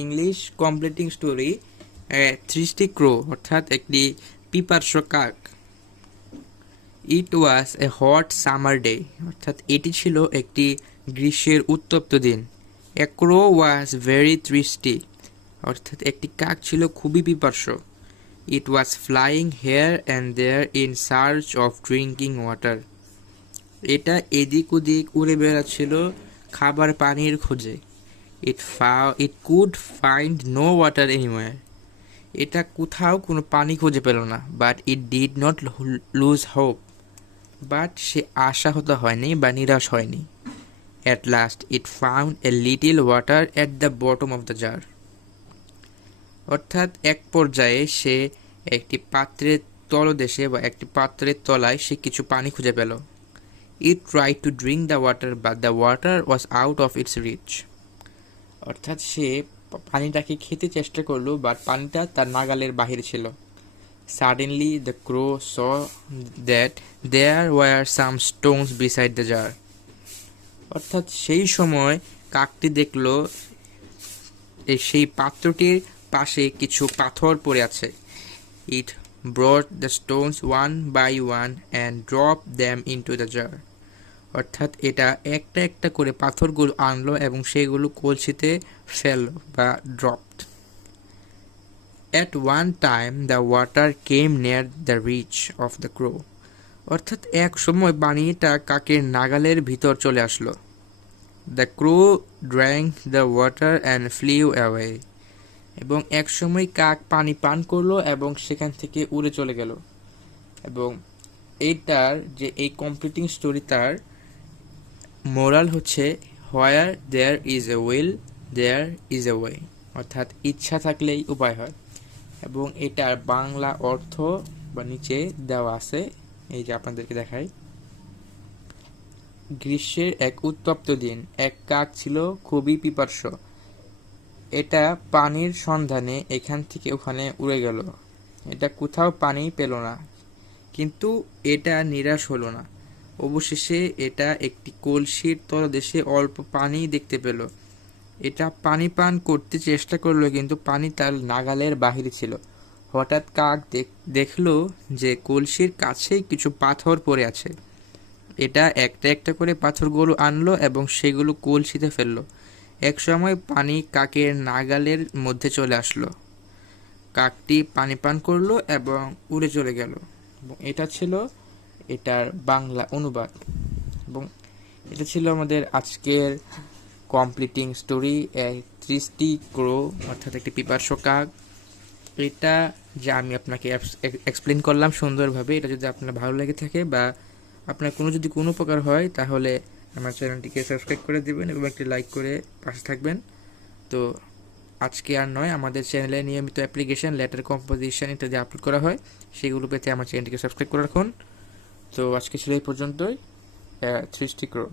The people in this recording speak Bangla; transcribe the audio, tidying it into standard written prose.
ইংলিশ কমপ্লিটিং স্টোরি থ্রিস্টি ক্রো অর্থাৎ একটি পিপার্শ কাক। ইট ওয়াজ এ হট সামার ডে অর্থাৎ এটি ছিল একটি গ্রীষ্মের উত্তপ্ত দিন। এ ক্রো ওয়াজ ভেরি থ্রিস্টি অর্থাৎ একটি কাক ছিল খুবই পিপার্শ। It was flying here and there in search of drinking water. এটা এদিক ওদিক উড়ে বেড়াচ্ছিল খাবার পানির খোঁজে। It could find no water anywhere. এটা কোথাও কোনো পানি খুঁজে পেল না। But it did not lose hope. But সে আশাহত হয়নি বা নিরাশ হয়নি। At last it found a little water at the bottom of the jar. অর্থাৎ এক পর্যায়ে সে একটি পাত্রের তলদেশে বা একটি পাত্রের তলায় সে কিছু পানি খুঁজে পেল। It try to drink the water but the water was out of its reach. অর্থাৎ সে পানিটাকে খেতে চেষ্টা করলো বাট পানিটা তার নাগালের বাহিরে ছিল। Suddenly the crow saw that there were some stones beside the jar. অর্থাৎ সেই সময় কাকটি দেখল সেই পাত্রটির পাশে কিছু পাথর পড়ে আছে। It brought the stones one by one and drop them into the jar. অর্থাৎ এটা একটা একটা করে পাথরগুলো আনলো এবং সেগুলো কলসিতে ফেললো বা dropped. At one time the water came near the reach of the crow. অর্থাৎ এক সময় পানিটা কাকের নাগালের ভিতর চলে আসলো। The crow drank the water and flew away. এবং এক সময় কাক পানি পান করলো এবং সেখান থেকে উড়ে চলে গেল। এবং এইটার যে এই কমপ্লিটিং স্টোরি তার মোরাল হচ্ছে where there is a will there is a way. অর্থাৎ ইচ্ছা থাকলেই উপায় হয়। এবং এটার বাংলা অর্থ বা নিচে দেওয়া আছে, এই যে আপনাদেরকে দেখাই। গ্রীষ্মের এক উত্তপ্ত দিন, এক কাক ছিল খুবই পিপার্শ। এটা পানির সন্ধানে এখান থেকে ওখানে উড়ে গেল। এটা কোথাও পানি পেল না, কিন্তু এটা নিরাশ হলো না। অবশেষে এটা একটি কলসির তলদেশে অল্প পানি দেখতে পেল। এটা পানি পান করতে চেষ্টা করলো, কিন্তু পানি তার নাগালের বাহিরে ছিল। হঠাৎ কাক দেখলো যে কলসির কাছেই কিছু পাথর পড়ে আছে। এটা একটা একটা করে পাথরগুলো আনলো এবং সেগুলো কলসিতে ফেললো। এক সময় পানি কাকের নাগালের মধ্যে চলে আসলো। কাকটি পানি পান করলো এবং উড়ে চলে গেল। এবং এটা ছিল এটার বাংলা অনুবাদ। এবং এটা ছিল আমাদের আজকের কমপ্লিটিং স্টোরি থ্রিস্টি ক্রো অর্থাৎ একটি পিপার্শ কাক। এটা যা আমি আপনাকে এক্সপ্লেন করলাম সুন্দরভাবে, এটা যদি আপনার ভালো লেগে থাকে বা আপনার যদি কোনো উপকার হয় তাহলে আমার চ্যানেলটিকে সাবস্ক্রাইব করে দেবেন এবং একটি লাইক করে পাশে থাকবেন। তো আজকে আর নয়, আমাদের চ্যানেলে নিয়মিত অ্যাপ্লিকেশন, লেটার কম্পোজিশন ইত্যাদি আপলোড করা হয়। সেগুলো পেতে আমার চ্যানেলটিকে সাবস্ক্রাইব করে রাখুন। তো আজকে ছিল এই পর্যন্তই। থ্রিস্টি ক্রো।